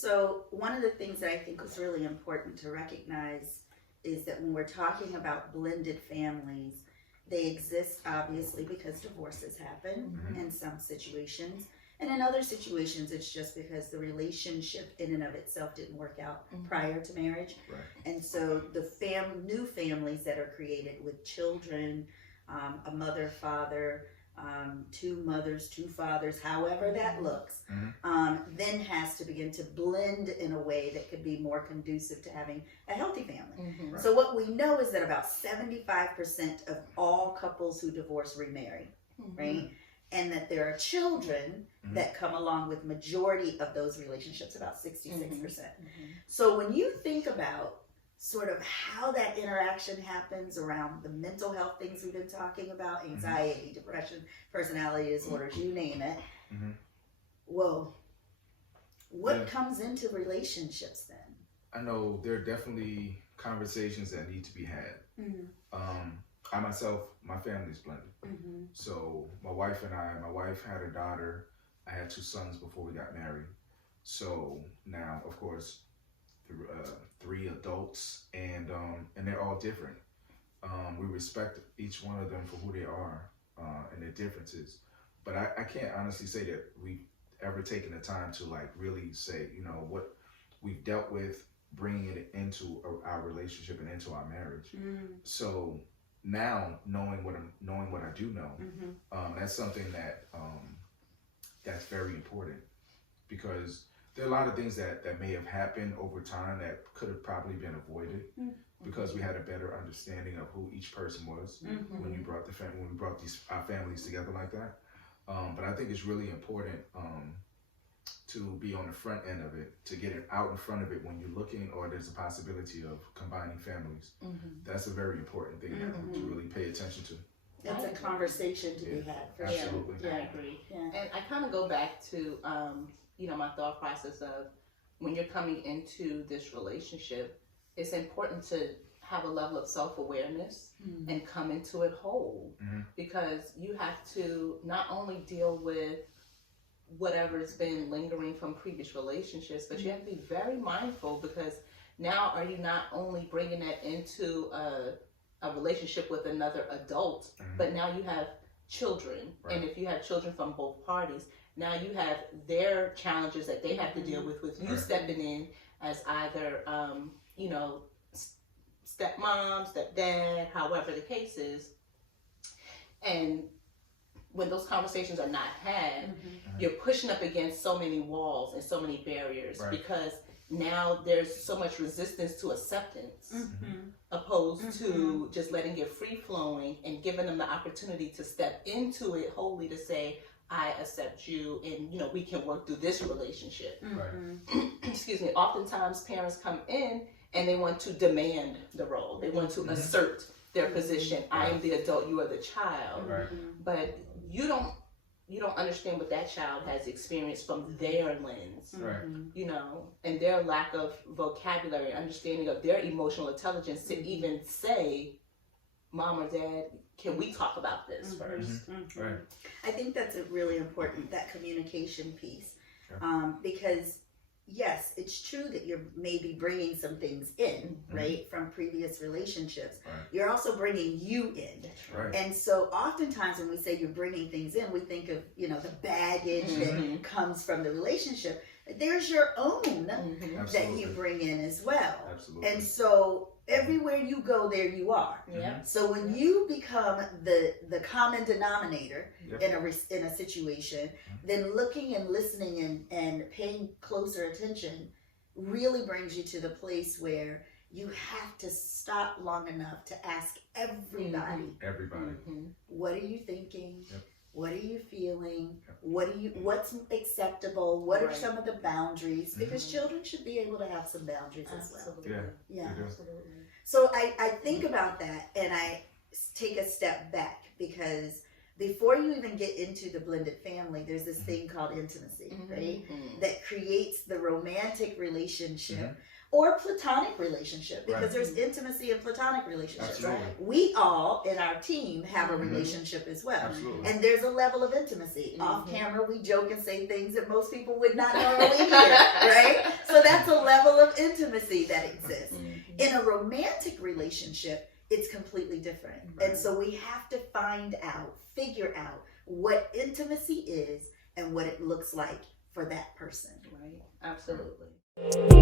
So one of the things that I think was really important to recognize is that when we're talking about blended families, they exist obviously because divorces happen in some situations. And in other situations, it's just because the relationship in and of itself didn't work out prior to marriage. Right. And so the new families that are created with children, a mother, father, two mothers, two fathers, however that looks, then has to begin to blend in a way that could be more conducive to having a healthy family. Right. So what we know is that about 75% of all couples who divorce remarry, right? And that there are children that come along with majority of those relationships, about 66%. So when you think about sort of how that interaction happens around the mental health things we've been talking about, anxiety, depression, personality disorders, you name it. Whoa. What comes into relationships then? I know there are definitely conversations that need to be had. I myself, my family's blended. So my wife had a daughter. I had two sons before we got married. So now, of course, three adults, and they're all different. We respect each one of them for who they are and their differences. But I can't honestly say that we've ever taken the time to like really say, you know, what we've dealt with, bringing it into our relationship and into our marriage. So now knowing what I do know, that's something that that's very important, because there are a lot of things that may have happened over time that could have probably been avoided because we had a better understanding of who each person was when we brought our families together like that. But I think it's really important to be on the front end of it, to get it out in front of it when you're looking, or there's a possibility of combining families. That's a very important thing to really pay attention to. It's a conversation to be had, for Absolutely. sure. I agree. Yeah. And I kind of go back to, my thought process of when you're coming into this relationship, it's important to have a level of self-awareness and come into it whole, because you have to not only deal with whatever's been lingering from previous relationships, but you have to be very mindful, because now are you not only bringing that into a relationship with another adult, but now you have children. Right. And if you have children from both parties, now you have their challenges that they have to deal with you stepping in as either, stepmom, stepdad, however the case is. And when those conversations are not had, you're pushing up against so many walls and so many barriers, because now there's so much resistance to acceptance, opposed to just letting it free flowing and giving them the opportunity to step into it wholly, to say, I accept you, and we can work through this relationship. Excuse me. Oftentimes parents come in and they want to demand the role. They want to assert their position. I am the adult, you are the child. But you don't understand what that child has experienced from their lens, and their lack of vocabulary, understanding of their emotional intelligence to even say, Mom or Dad, can we talk about this first? Right. I think that's really important, that communication piece, because yes, it's true that you're maybe bringing some things in, right, from previous relationships. You're also bringing you in. And so oftentimes when we say you're bringing things in, we think of, the baggage that comes from the relationship. There's your own that you bring in as well. And so everywhere you go, there you are. So when you become the common denominator in a situation, then looking and listening and paying closer attention really brings you to the place where you have to stop long enough to ask everybody. What are you thinking? What are you feeling? What's acceptable? What are some of the boundaries? Because children should be able to have some boundaries as well. Absolutely. So I think about that, and I take a step back, because before you even get into the blended family, there's this thing called intimacy, right? That creates the romantic relationship or platonic relationship, because Right. there's intimacy in platonic relationships. Absolutely. We all in our team have a relationship as well. Absolutely. And there's a level of intimacy. Off camera, we joke and say things that most people would not normally hear, right? So that's a level of intimacy that exists. In a romantic relationship, it's completely different. And so we have to figure out what intimacy is and what it looks like for that person. Right. Absolutely.